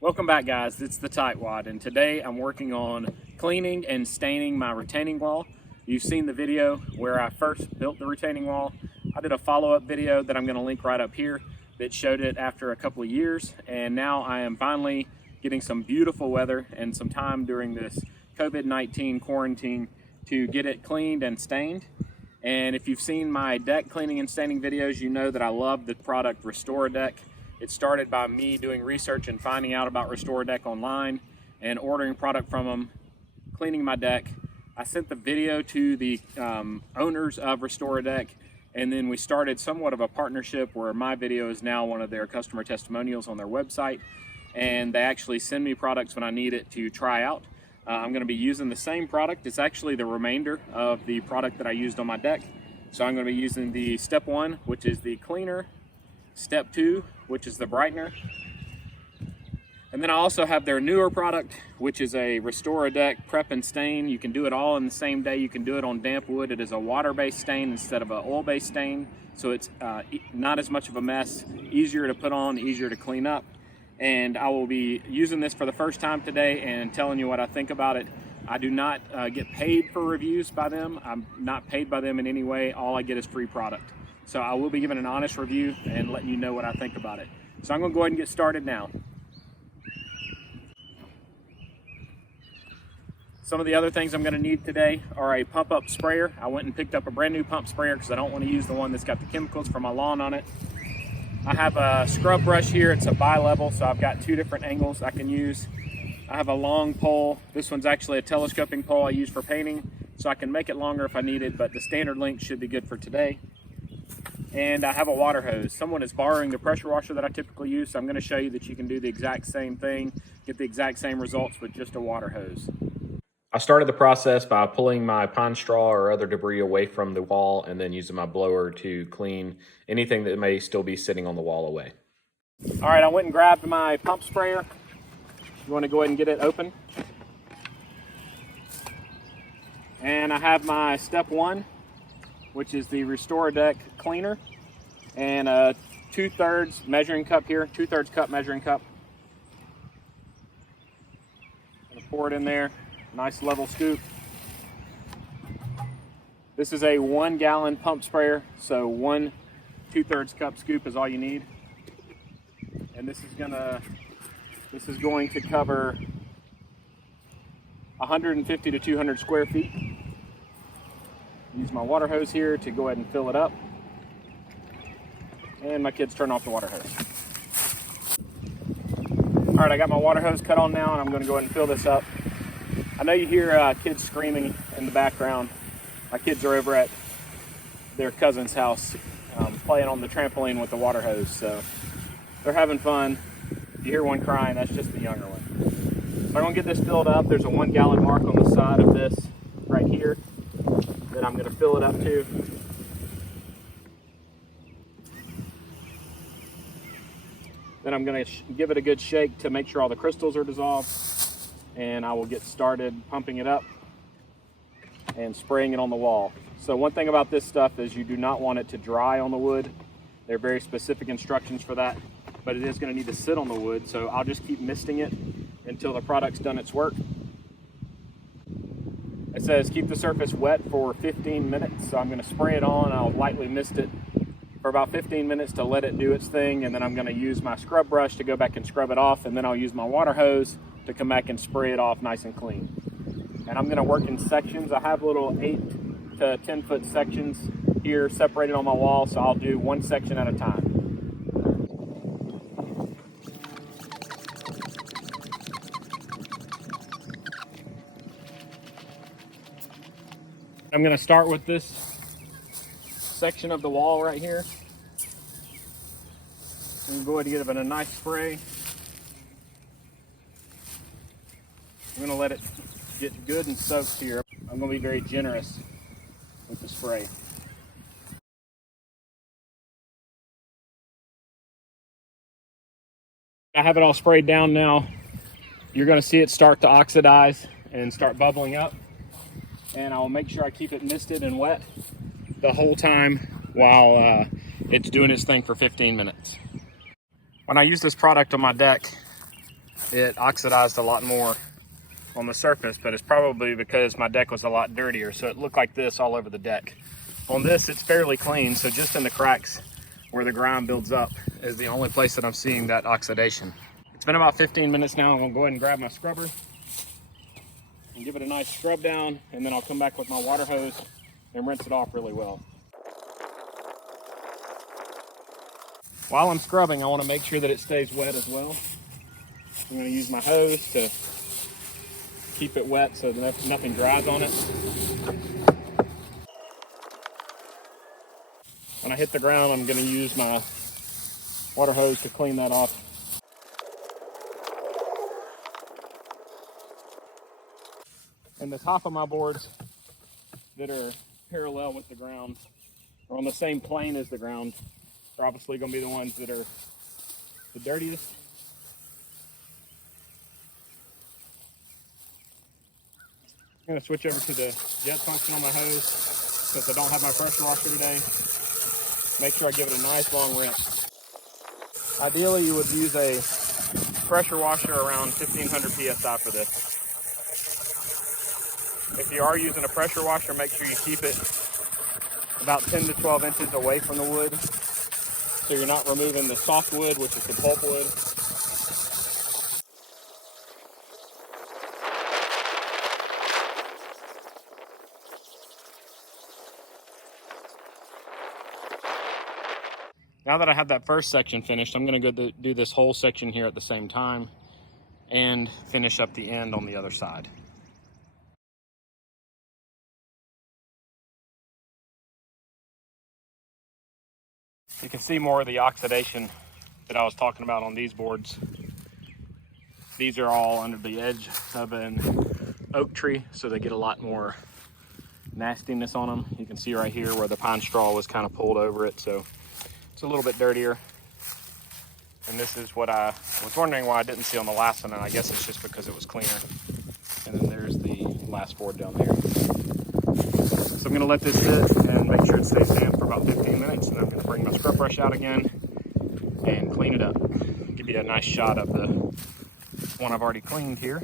Welcome back, guys. It's the TightWad, and today I'm working on cleaning and staining my retaining wall. You've seen the video where I first built the retaining wall. I did a follow-up video that I'm going to link right up here that showed it after a couple of years, and now I am finally getting some beautiful weather and some time during this COVID-19 quarantine to get it cleaned and stained. And if you've seen my deck cleaning and staining videos, you know that I love the product RestoraDeck. It started by me doing research and finding out about RestoraDeck online and ordering product from them, cleaning my deck. I sent the video to the owners of RestoraDeck, and then we started somewhat of a partnership where my video is now one of their customer testimonials on their website, and they actually send me products when I need it to try out. I'm going to be using the same product. It's actually the remainder of the product that I used on my deck. So I'm going to be using the step 1, which is the cleaner, step 2, which is the brightener, and then I also have their newer product, which is a RestoraDeck Prep and Stain. You can do it all in the same day. You can do it on damp wood. It is a water-based stain instead of an oil-based stain, so it's not as much of a mess, easier to put on, easier to clean up. And I will be using this for the first time today and telling you what I think about it. I do not get paid for reviews by them. I'm not paid by them in any way. All I get is free product. So I will be giving an honest review and letting you know what I think about it. So I'm going to go ahead and get started now. Some of the other things I'm going to need today are a pump-up sprayer. I went and picked up a brand new pump sprayer because I don't want to use the one that's got the chemicals for my lawn on it. I have a scrub brush here. It's a bi-level, so I've got 2 different angles I can use. I have a long pole. This one's actually a telescoping pole I use for painting, so I can make it longer if I need it, but the standard length should be good for today. And I have a water hose. Someone is borrowing the pressure washer that I typically use, so I'm going to show you that you can do the exact same thing, get the exact same results with just a water hose. I started the process by pulling my pine straw or other debris away from the wall and then using my blower to clean anything that may still be sitting on the wall away. All right, I went and grabbed my pump sprayer. You want to go ahead and get it open. And I have my step 1, which is the RestoraDeck cleaner, and a 2/3 measuring cup here, 2/3 cup measuring cup. I'm gonna pour it in there, nice level scoop. This is a 1 gallon pump sprayer, so 1 2/3 cup scoop is all you need. And this is going to cover 150 to 200 square feet. Use my water hose here to go ahead and fill it up. And my kids turn off the water hose. All right, I got my water hose cut on now, and I'm going to go ahead and fill this up. I know you hear kids screaming in the background. My kids are over at their cousin's house playing on the trampoline with the water hose, so they're having fun. If you hear one crying, that's just the younger one. So I'm going to get this filled up. There's a 1 gallon mark on the side of this right here that I'm going to fill it up to. Then I'm going to give it a good shake to make sure all the crystals are dissolved, and I will get started pumping it up and spraying it on the wall. So one thing about this stuff is you do not want it to dry on the wood. There are very specific instructions for that, but it is going to need to sit on the wood, so I'll just keep misting it until the product's done its work. It says keep the surface wet for 15 minutes, so I'm going to spray it on. I'll lightly mist it for about 15 minutes to let it do its thing, and then I'm going to use my scrub brush to go back and scrub it off, and then I'll use my water hose to come back and spray it off nice and clean. And I'm going to work in sections. I have little 8 to 10 foot sections here separated on my wall, so I'll do 1 section at a time. I'm going to start with this section of the wall right here. I'm going to go ahead and give it a nice spray. I'm going to let it get good and soaked here. I'm going to be very generous with the spray. I have it all sprayed down now. You're going to see it start to oxidize and start bubbling up. And I'll make sure I keep it misted and wet the whole time while it's doing its thing for 15 minutes. When I use this product on my deck, it oxidized a lot more on the surface, but it's probably because my deck was a lot dirtier, so it looked like this all over the deck. On this, it's fairly clean, so just in the cracks where the grime builds up is the only place that I'm seeing that oxidation. It's been about 15 minutes now. I'm gonna go ahead and grab my scrubber and give it a nice scrub down, and then I'll come back with my water hose and rinse it off really well. While I'm scrubbing, I want to make sure that it stays wet as well. I'm going to use my hose to keep it wet so that nothing dries on it. When I hit the ground, I'm going to use my water hose to clean that off. And the top of my boards that are parallel with the ground, or on the same plane as the ground, are obviously going to be the ones that are the dirtiest. I'm going to switch over to the jet function on my hose since I don't have my pressure washer today. Make sure I give it a nice long rinse. Ideally, you would use a pressure washer around 1500 psi for this. If you are using a pressure washer, make sure you keep it about 10 to 12 inches away from the wood, so you're not removing the soft wood, which is the pulp wood. Now that I have that first section finished, I'm going to go do this whole section here at the same time and finish up the end on the other side. You can see more of the oxidation that I was talking about on these boards. These are all under the edge of an oak tree, so they get a lot more nastiness on them. You can see right here where the pine straw was kind of pulled over it, so it's a little bit dirtier. And this is what I was wondering why I didn't see on the last one, and I guess it's just because it was cleaner. And then there's the last board down there. So I'm gonna let this sit and make sure it stays damp for about 15 minutes, and I'm gonna bring my scrub brush out again and clean it up. Give you a nice shot of the one I've already cleaned here.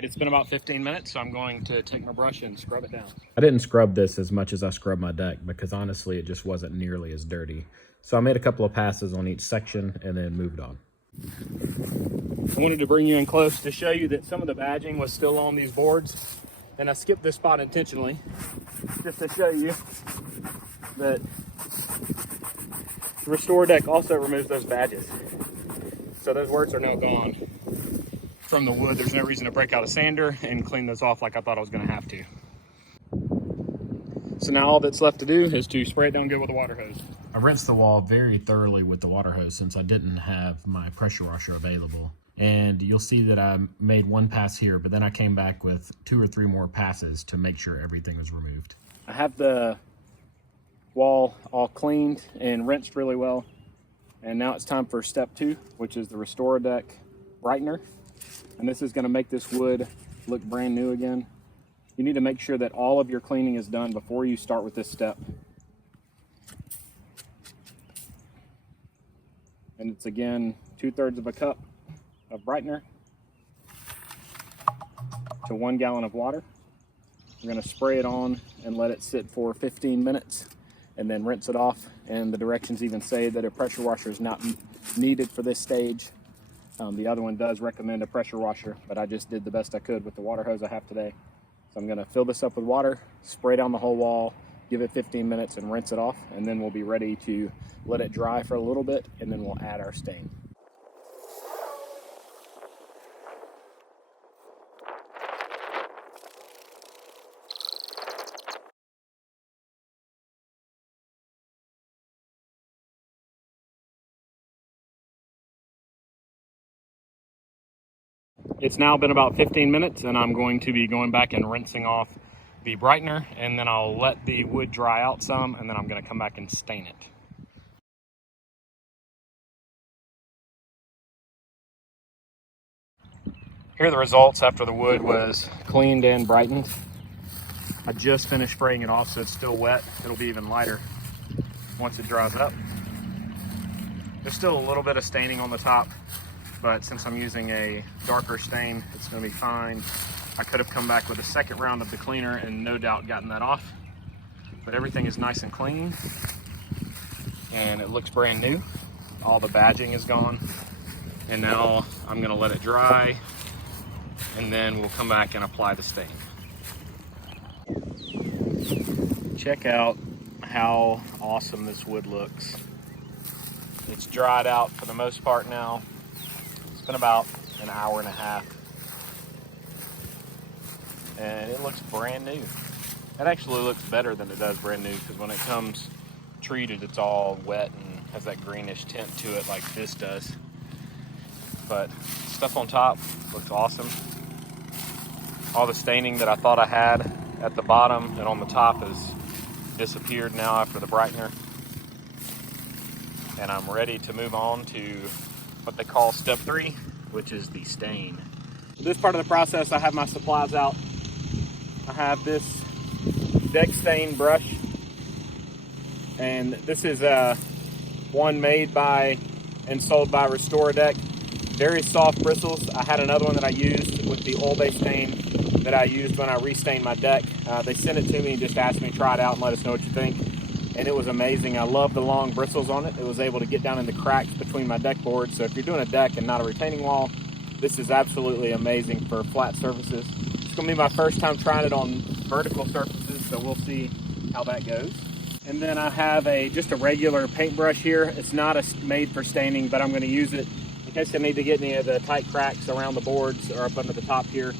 It's been about 15 minutes, so I'm going to take my brush and scrub it down. I didn't scrub this as much as I scrubbed my deck because honestly, it just wasn't nearly as dirty. So I made a couple of passes on each section and then moved on. I wanted to bring you in close to show you that some of the badging was still on these boards. And I skipped this spot intentionally just to show you that the Restore deck also removes those badges. So those words are now gone from the wood. There's no reason to break out a sander and clean those off like I thought I was going to have to. So now all that's left to do is to spray it down good with a water hose. I rinsed the wall very thoroughly with the water hose since I didn't have my pressure washer available. And you'll see that I made one pass here, but then I came back with 2 or 3 more passes to make sure everything was removed. I have the wall all cleaned and rinsed really well. And now it's time for step 2, which is the Restore Deck brightener. And this is going to make this wood look brand new again. You need to make sure that all of your cleaning is done before you start with this step. And it's again 2/3 of a cup of brightener to 1 gallon of water. We're going to spray it on and let it sit for 15 minutes and then rinse it off. And the directions even say that a pressure washer is not needed for this stage. The other one does recommend a pressure washer, but I just did the best I could with the water hose I have today. So I'm going to fill this up with water, spray down the whole wall, give it 15 minutes and rinse it off, and then we'll be ready to let it dry for a little bit, and then we'll add our stain. It's now been about 15 minutes, and I'm going to be going back and rinsing off the brightener, and then I'll let the wood dry out some, and then I'm going to come back and stain it. Here are the results after the wood was cleaned and brightened. I just finished spraying it off, so it's still wet. It'll be even lighter once it dries up. There's still a little bit of staining on the top, but since I'm using a darker stain, it's going to be fine. I could have come back with a second round of the cleaner and no doubt gotten that off, but everything is nice and clean and it looks brand new. All the badging is gone, and now I'm going to let it dry and then we'll come back and apply the stain. Check out how awesome this wood looks. It's dried out for the most part now. It's been about an hour and a half. And it looks brand new. It actually looks better than it does brand new, because when it comes treated, it's all wet and has that greenish tint to it like this does. But stuff on top looks awesome. All the staining that I thought I had at the bottom and on the top has disappeared now after the brightener. And I'm ready to move on to what they call step 3, which is the stain. For this part of the process, I have my supplies out. I have this deck stain brush, and this is one made by and sold by Restore Deck. Very soft bristles. I had another one that I used with the oil-based stain that I used when I restained my deck. They sent it to me and just asked me to try it out and let us know what you think. And it was amazing. I love the long bristles on it. It was able to get down in the cracks between my deck boards. So if you're doing a deck and not a retaining wall, this is absolutely amazing for flat surfaces. It's gonna be my first time trying it on vertical surfaces, so we'll see how that goes. And then I have just a regular paintbrush here. It's not made for staining, but I'm gonna use it in case I need to get any of the tight cracks around the boards or up under the top here,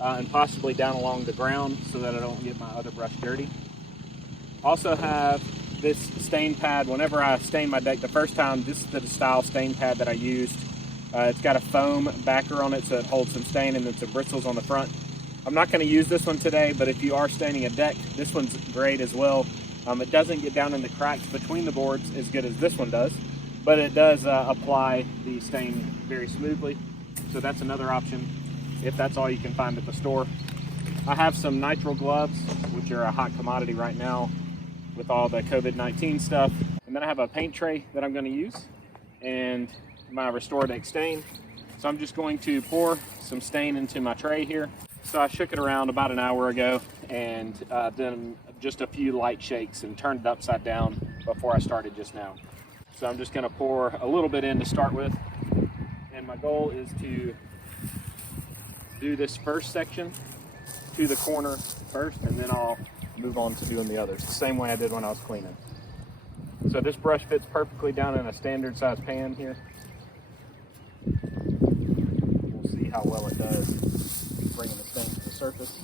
and possibly down along the ground so that I don't get my other brush dirty. Also have this stain pad. Whenever I stain my deck the first time, this is the style stain pad that I used. It's got a foam backer on it so it holds some stain, and then some bristles on the front. I'm not going to use this one today, but if you are staining a deck, this one's great as well. It doesn't get down in the cracks between the boards as good as this one does, but it does apply the stain very smoothly. So that's another option if that's all you can find at the store. I have some nitrile gloves, which are a hot commodity right now with all the COVID-19 stuff. And then I have a paint tray that I'm going to use and my Restore Deck stain. So I'm just going to pour some stain into my tray here. So I shook it around about an hour ago, and then just a few light shakes and turned it upside down before I started just now. So I'm just going to pour a little bit in to start with. And my goal is to do this first section to the corner first, and then I'll move on to doing the others the same way I did when I was cleaning. So this brush fits perfectly down in a standard size pan here. We'll see how well it does bringing the stain to the surface.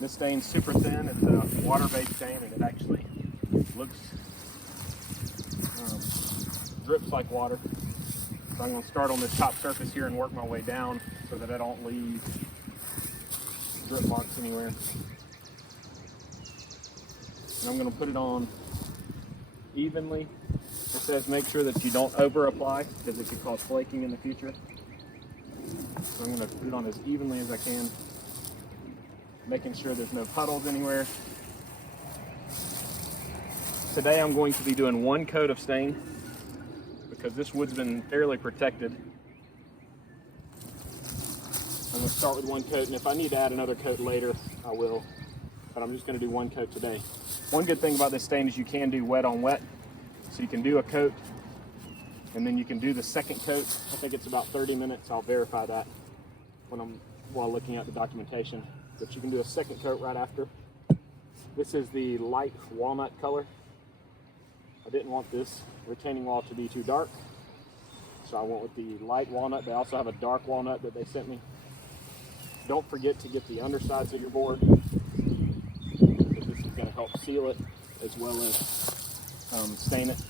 This stain's super thin. It's a water-based stain, and it actually looks drips like water. So I'm going to start on this top surface here and work my way down so that I don't leave drip marks anywhere. And I'm going to put it on evenly. It says make sure that you don't over apply because it could cause flaking in the future. So I'm going to put it on as evenly as I can, making sure there's no puddles anywhere. Today I'm going to be doing one coat of stain because this wood's been fairly protected. I'm going to start with one coat, and if I need to add another coat later, I will. But I'm just going to do one coat today. One good thing about this stain is you can do wet on wet. So you can do a coat, and then you can do the second coat. I think it's about 30 minutes. I'll verify that while looking at the documentation. But you can do a second coat right after. This is the light walnut color. I didn't want this retaining wall to be too dark, so I went with the light walnut. They also have a dark walnut that they sent me. Don't forget to get the undersides of your board, because this is going to help seal it as well as stain it.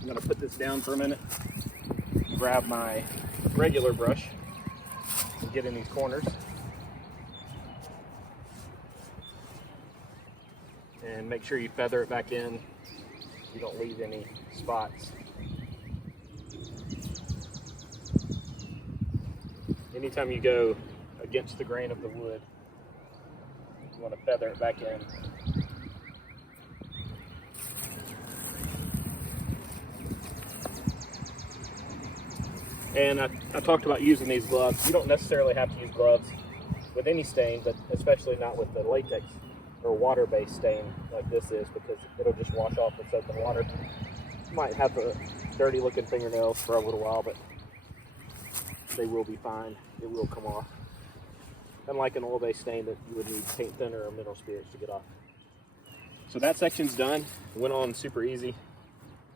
I'm going to put this down for a minute, grab my regular brush, and get in these corners. And make sure you feather it back in. You don't leave any spots. Anytime you go against the grain of the wood, you want to feather it back in. And I talked about using these gloves. You don't necessarily have to use gloves with any stain, but especially not with the latex or water-based stain like this is, because it'll just wash off with soap and water. You might have a dirty looking fingernails for a little while, but they will be fine. It will come off. Unlike an oil-based stain that you would need paint thinner or mineral spirits to get off. So that section's done. Went on super easy.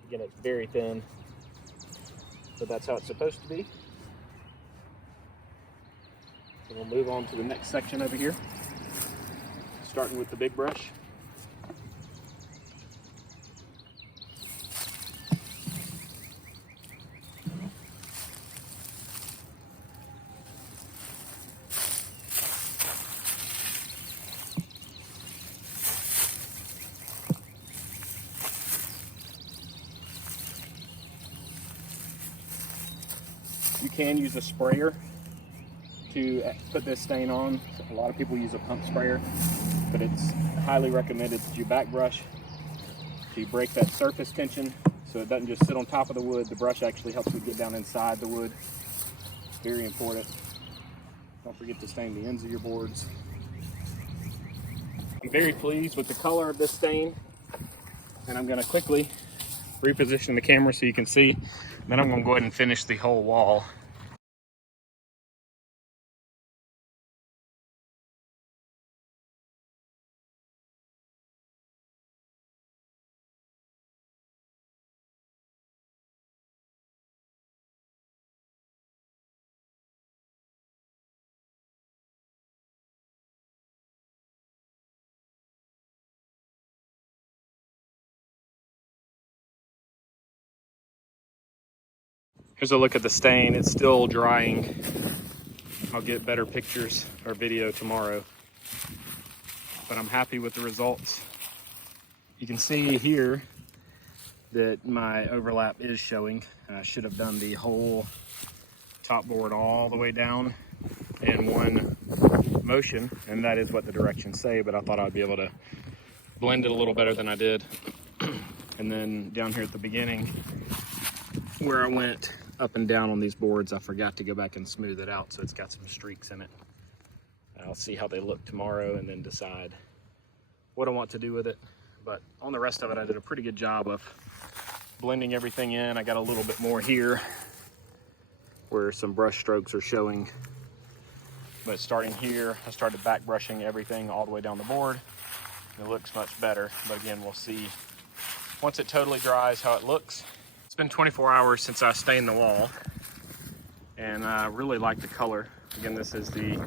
Again, it's very thin, but that's how it's supposed to be. So we'll move on to the next section over here, starting with the big brush. You can use a sprayer to put this stain on. A lot of people use a pump sprayer, but it's highly recommended that you back brush to break that surface tension so it doesn't just sit on top of the wood. The brush actually helps it get down inside the wood. Very important. Don't forget to stain the ends of your boards. I'm very pleased with the color of this stain, and I'm going to quickly reposition the camera so you can see. Then I'm going to go ahead and finish the whole wall. Here's a look at the stain. It's still drying. I'll get better pictures or video tomorrow, but I'm happy with the results. You can see here that my overlap is showing. I should have done the whole top board all the way down in one motion, and that is what the directions say, but I thought I'd be able to blend it a little better than I did. And then down here at the beginning, where I went up and down on these boards, I forgot to go back and smooth it out, so it's got some streaks in it. I'll see how they look tomorrow and then decide what I want to do with it. But on the rest of it, I did a pretty good job of blending everything in. I got a little bit more here where some brush strokes are showing. But starting here, I started back brushing everything all the way down the board. It looks much better, but again, we'll see once it totally dries how it looks. It's been 24 hours since I stained the wall, and I really like the color. Again, this is the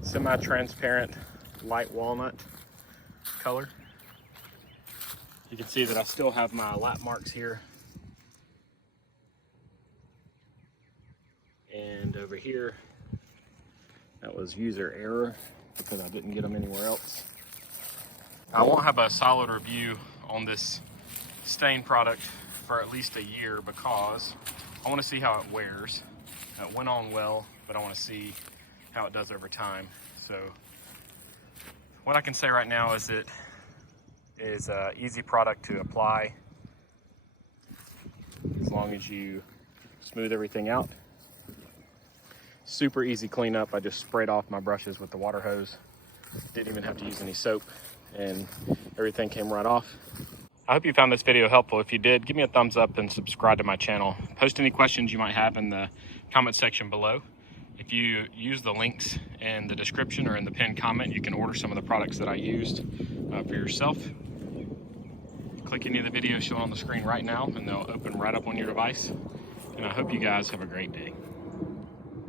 semi-transparent light walnut color. You can see that I still have my lap marks here. And over here, that was user error because I didn't get them anywhere else. I won't have a solid review on this stain product for at least a year because I want to see how it wears. It went on well, but I want to see how it does over time. So what I can say right now is it is an easy product to apply as long as you smooth everything out. Super easy cleanup. I just sprayed off my brushes with the water hose. Didn't even have to use any soap, and everything came right off. I hope you found this video helpful. If you did, give me a thumbs up and subscribe to my channel. Post any questions you might have in the comment section below. If you use the links in the description or in the pinned comment, you can order some of the products that I used for yourself. Click any of the videos shown on the screen right now and they'll open right up on your device. And I hope you guys have a great day.